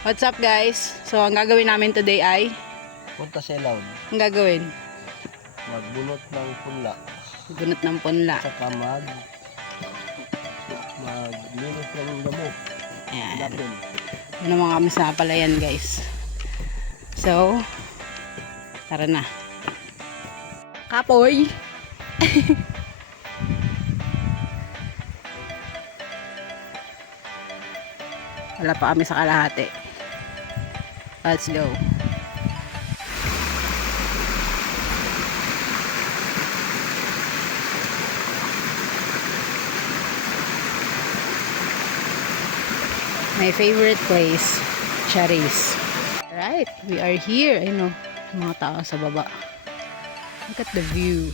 What's up guys? So ang gagawin namin today ay Punta sa ilaw. ang gagawin Magbunot ng punla. bunot ng punla. Saka maglinis ng damo. Ayan. Dapin. Ano mga kami sa palayan guys. So tara na. Kapoy. Wala pa kami sa kalahati. Let's go. My favorite place, Charis. Right, we are here. Ayun o, mga tao sa baba. Look at the view.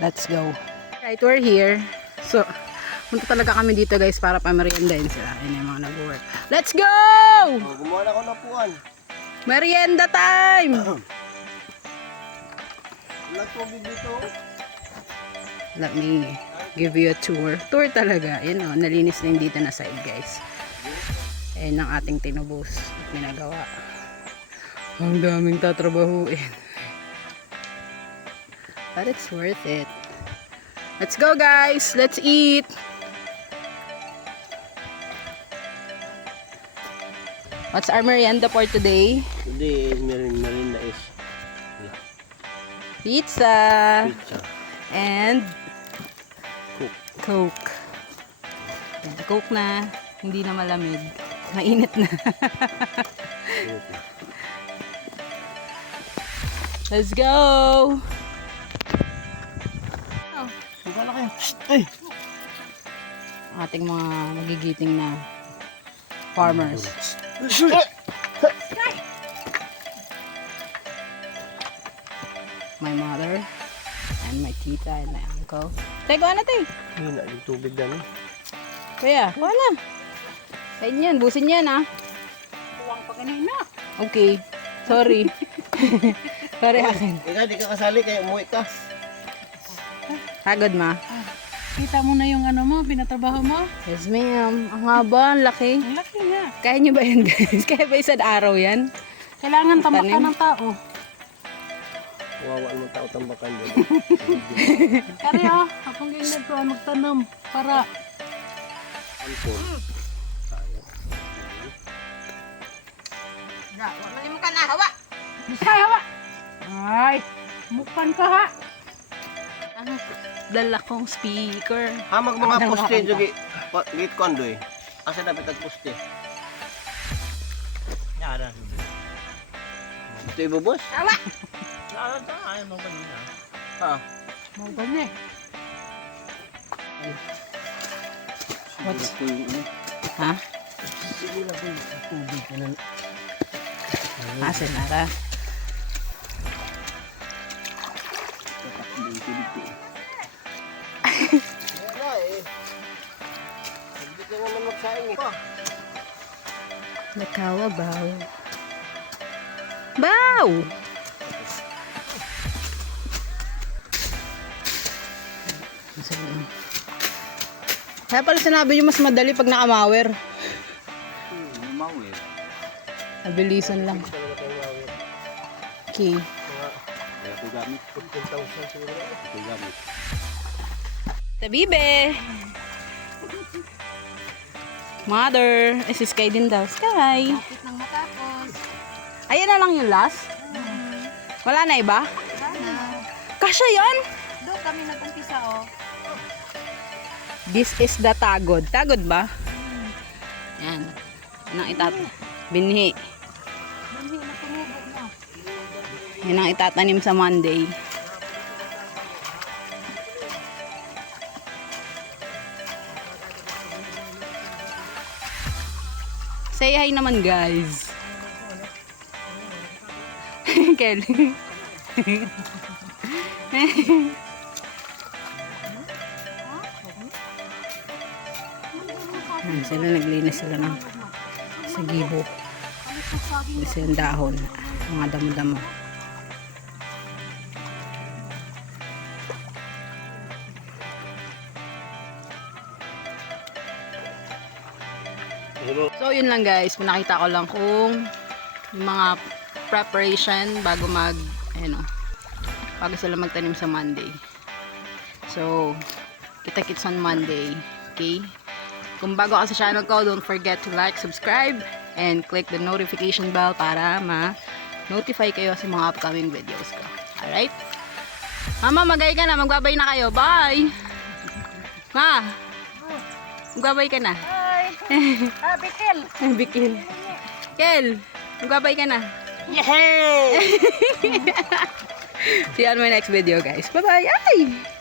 Let's go. Right, we're here. So, punta talaga kami dito guys para pameriendahin sila. Ayun yung mga nag-work. Let's go! Gumawa na ako ng puwan. Merienda time! Walang tubig dito. Let me give you a tour. Tour talaga. Yun o, nalinis na yung dito na side guys. Ayun ang ating tinubos at ginagawa. Ang daming tatrabahuin. But it's worth it. Let's go guys! Let's eat! What's our merienda for today? Today, merienda is Pizza! pizza. And Coke. Coke. Yan, Coke na. Hindi na malamig. Mainit na. Let's go! Magkala kayo. Ay! Ating mga magigiting na farmers. My mother and my tita and my uncle. Tay, kuha na tay. Hindi na yung tubig na. Kuya, kuha na. Kain yan, busin yan ah. Buwang pa kanina. Okay, sorry. Sorry akin. Ika, di ka kasali kaya umuwi ka. Pagod ma? Kita mo na yung ano mo, pinatrabaho mo. Yes ma'am. Ang haba, ang laki. Ang laki nga. Kaya nyo ba yan guys? Kaya ba isang araw yan? Kailangan tambak ka Tanim. ng tao. Wawa mo tao tambakan dyan. Kari oh, akong ganyan ko magtanong para Ampun. Mali mo ka na, hawa! Bisay hawa. Ay, mukan ka ha. Ang dala kong speaker. Hamag mga Ang poste dalawa jogi. Gate kondo eh. Asa dapat ang poste? Nyara. Ito ibubos? Hawa! Nyara ta ay mo kanina. Ha? Mo gani. What's... Sige Ha? lang po yung tubig ka na. Asin nara. Wala eh. Hindi ka naman magsaing eh. Nakawa baw. Baw! Kaya pala sinabi nyo mas madali pag nakamawer. Lumawin. Mabilisan lang. Talaga kayo mawin. Okay. Kaya ko gamit. 15,000 siguro. Ito gamit. Tabibe! Mother! Eh, si Sky din daw. Sky! Bakit nang matapos? Ayan na lang yung last. Wala na iba? Sana. Kasya yan! Doon kami nag-umpisa oh. This is the tagod. Tagod ba? Yan. Yan ang binhi. Hindi na tumubo na. Yan ang itatanim sa Monday. Say hi naman guys. Kelly. Sila naglinis sila ng sa gibo. Kasi yung dahon, mga damo-damo. So yun lang guys, pinakita ko lang kung yung mga preparation bago bago sila magtanim sa Monday. So, kita-kits on Monday. Okay? Kung bago ka sa channel ko, don't forget to like, subscribe, and click the notification bell para ma-notify kayo sa mga upcoming videos ko. Alright? Mama, magay ka na. Magbabay na kayo. Bye! Ma! Magbabay ka na. Bikel. Bikil. Kel! Magbabay ka na. Yay! See you on my next video guys. Bye-bye! Ay!